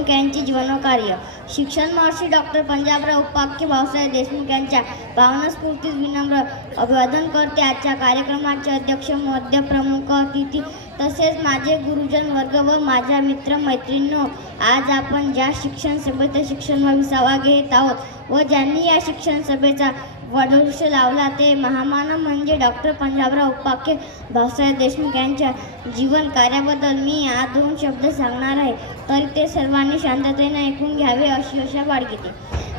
यांचे जीवनकार्य. शिक्षण महर्षी डॉक्टर पंजाबराव उपाख्य भाऊसाहेब देशमुख यांच्या भावनास्फूर्तीस विनम्र अभिवादन करते. आजच्या कार्यक्रमाचे अध्यक्ष मध्य प्रमुख अतिथी तसेच माझे गुरुजन वर्ग व माझ्या मित्र मैत्रिणींनो आज आपण ज्या शिक्षण सभेचा शिक्षण विसावा घेत आहोत व ज्यांनी या शिक्षण सभेचा वडवृक्ष लावला. ते महामानव म्हणजे डॉक्टर पंजाबराव उपाख्य भाऊसाहेब देशमुख यांच्या जीवन कार्याबद्दल मी आज दोन शब्द सांगणार आहे. तरी ते सर्वांनी शांततेने ऐकून घ्यावे अशी आशा बाळगते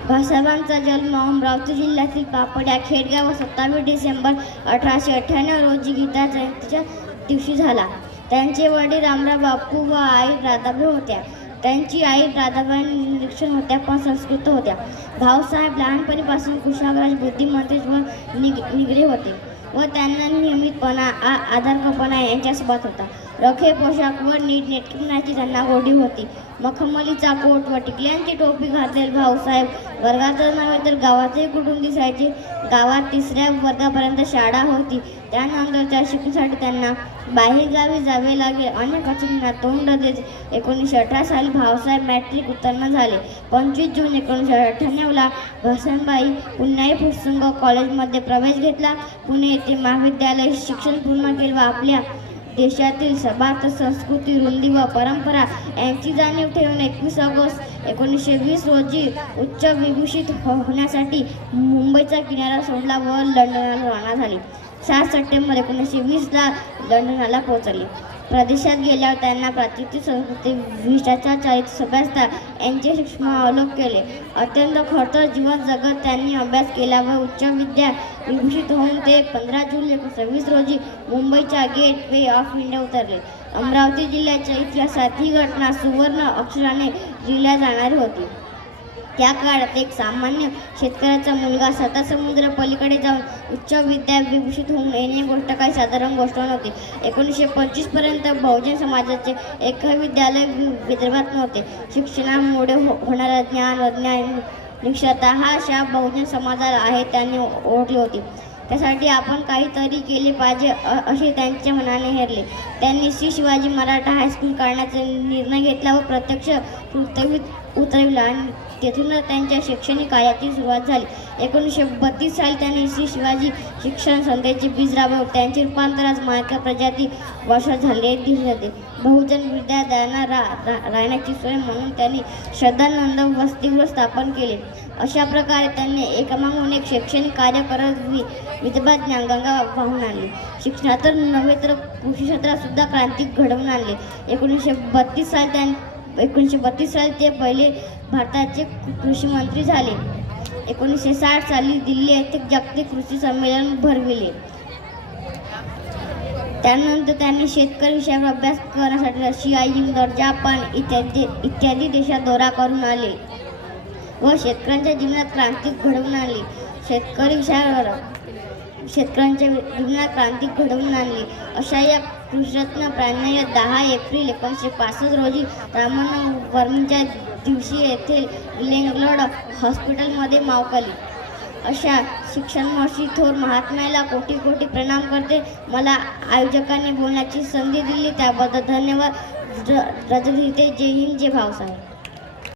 भाऊसाहेबांचा जन्म अमरावती जिल्ह्यातील पापड या खेडगाव सत्तावीस डिसेंबर अठराशे अठ्ठ्याण्णव रोजी गीता जयंतीच्या दिवशी झाला. त्यांचे वडील रामराव बापू व आई राधाभाऊ होत्या. त्यांची आई राधाबाई निरीक्षण होत्या पण संस्कृत होत्या. भाऊसाहेब लहानपणीपासून कुशाग्रज बुद्धिमत्तेज व निग निगरे होते व त्यांना नियमितपणा आ आधारकपणा यांच्यासोबत होता. रखे पोशाख व नीट नेटकिपणाची त्यांना गोडी होती. मखमलीचा कोट व टिकल्यांची टोपी घातलेले भाऊसाहेब वर्गातच नव्हे तर गावातही कुठून दिसायचे? गावात तिसऱ्या वर्गापर्यंत शाळा होती. त्यानंतरच्या शिक्षणासाठी त्यांना बाहेरगावी जावे लागेल. अनेक अडचणींना तोंड देत एकोणीसशे अठरा साली भाऊसाहेब मॅट्रिक उत्तीर्ण झाले. पंचवीस जून एकोणीसशे अठ्ठ्याण्णवला भसनबाई पुण्याई फुटसंग कॉलेजमध्ये प्रवेश घेतला. पुणे येथे महाविद्यालय शिक्षण पूर्ण केले व आपल्या देशातील सभात संस्कृती रुंदी व परंपरा यांची जाणीव ठेवून एकवीस ऑगस्ट एकोणीसशे वीस रोजी उच्च विभूषित हो- होण्यासाठी मुंबईचा किनारा सोडला व लंडनला रवाना झाली. सात सप्टेंबर एकोणीसशे वीसला लंडनला पोहोचले. प्रदेशात गेल्यावर त्यांना प्राकृतिक संस्कृती भ्रष्टाचार चारित्र्य सभ्यता यांचे सूक्ष्म अवलोक केले. अत्यंत खडतर जीवन जगत त्यांनी अभ्यास केला व उच्च विद्या विभूषित होऊन ते पंधरा जून एकोणीसशे वीस रोजी मुंबईच्या गेट वे ऑफ इंडिया उतरले. अमरावती जिल्ह्याच्या इतिहासात ही घटना सुवर्ण अक्षराने लिहिल्या जाणारी होती. त्या काळात एक सामान्य शेतकऱ्याचा मुलगा स्वतः समुद्र पलीकडे जाऊन उच्च विद्या विभूषित होऊन येणे गोष्ट काही साधारण गोष्ट नव्हती. एकोणीसशे पंचवीसपर्यंत बहुजन समाजाचे एकही विद्यालय विदर्भात नव्हते. शिक्षणामुळे हो होणारा ज्ञान अज्ञान निक्षता हा अशा बहुजन समाजाला आहे त्यांनी ओळखली होती. त्यासाठी आपण काहीतरी केले पाहिजे असे त्यांच्या मनाने हेरले. त्यांनी श्री शिवाजी मराठा हायस्कूल काढण्याचा निर्णय घेतला व प्रत्यक्ष पृथ्वीत उतरविला आणि तेथूनच त्यांच्या शैक्षणिक कार्याची सुरुवात झाली. एकोणीसशे बत्तीस साली त्यांनी श्री शिवाजी शिक्षण संस्थेचे बीज राबवले त्यांचे रूपांतर आज मायका प्रजाती वर्षात झाले दिसून येते. बहुजन विद्यार्थ्यांना रा रा- राहण्याची सोय म्हणून त्यांनी श्रद्धानंद वसतिगृह स्थापन केले. अशा प्रकारे त्यांनी एकामागून एक शैक्षणिक कार्य करत वि विदर्भात ज्ञानगंगा वाहून आणली. शिक्षणात नव्हे तर कृषी क्षेत्रात सुद्धा क्रांती घडवून आणली. एकोणीसशे बत्तीस साली त्यां एकोणीसशे बत्तीस साली ते पहिले भारताचे कृषी मंत्री झाले. एकोणीसशे साठ साली दिल्ली येथे जागतिक कृषी संमेलन भरविले. त्यानंतर त्यांनी शेतकरी विषयावर अभ्यास करण्यासाठी रशिया इंग्लंड जपान इत्यादी इत्यादी देशात दौरा करून आले व शेतकऱ्यांच्या जीवनात क्रांती घडवून आणली. शेतकरी विषयावर शेतकऱ्यांच्या जीवनात क्रांती घडवून आणली. अशा या कृषरत्न प्राण्य दहा एप्रिल एकोणीसशे पासष्ट रोजी रामनवर्मीच्या दिवशी येथील लेंगलोड हॉस्पिटलमध्ये मावकली. अशा शिक्षण महर्षी थोर महात्म्याला कोटी कोटी प्रणाम करते. मला आयोजकांनी बोलण्याची संधी दिली. त्याबद्दल धन्यवाद. र- जय हिंद जय भाऊसाहेब.